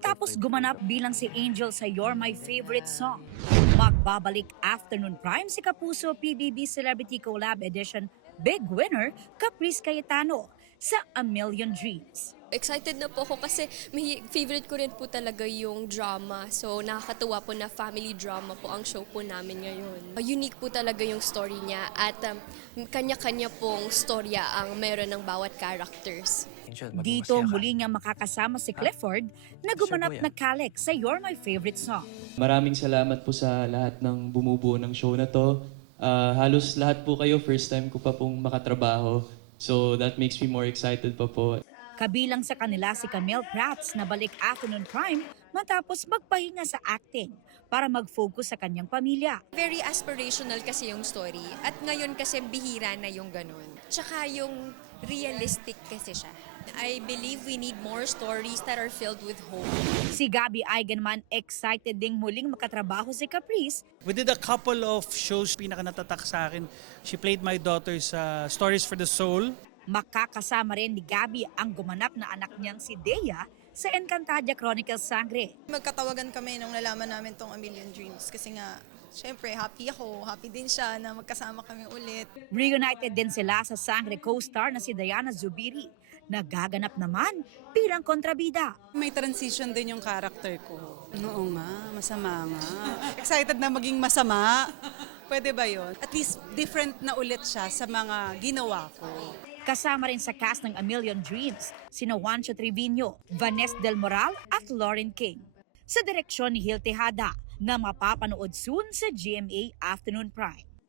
Matapos gumanap bilang si Angel sa You're My Favorite Song, magbabalik afternoon prime si Kapuso PBB Celebrity Collab Edition Big Winner Caprice Cayetano sa A Million Dreams. Excited na po ako kasi may favorite ko rin po talaga yung drama. So nakakatuwa po na family drama po ang show po namin ngayon. Unique po talaga yung story niya at kanya-kanya pong storya ang meron ng bawat characters. Dito muli niyang makakasama si Clifford na gumanap na Kalek sa You're My Favorite Song. Maraming salamat po sa lahat ng bumubuo ng show na to. Halos lahat po kayo, first time ko pa pong makatrabaho. So that makes me more excited pa po. Kabilang sa kanila si Camille Prats na balik afternoon prime matapos magpahinga sa acting para mag-focus sa kanyang pamilya. Very aspirational kasi yung story at ngayon kasi bihira na yung ganun. Tsaka yung realistic kasi siya. I believe we need more stories that are filled with hope. Si Gabby Eigenman excited ding muling makatrabaho si Caprice. We did a couple of shows, pinaka natatak sa akin. She played my daughter sa Stories for the Soul. Makakasama rin ni Gabby ang gumanap na anak niyang si Dea sa Encantadia Chronicles Sangre. Magkatawagan kami nung nalaman namin tong A Million Dreams kasi nga, syempre happy ako, happy din siya na magkasama kami ulit. Reunited din sila sa Sangre co-star na si Diana Zubiri. Nagaganap naman bilang kontrabida. May transition din yung character ko. Oo nga, masama nga. Excited na maging masama. Pwede ba yun? At least different na ulit siya sa mga ginawa ko. Kasama rin sa cast ng A Million Dreams, sina Juancho Trevino, Vanessa Del Moral at Lauren King. Sa direksyon ni Hil Tejada na mapapanood soon sa GMA Afternoon Prime.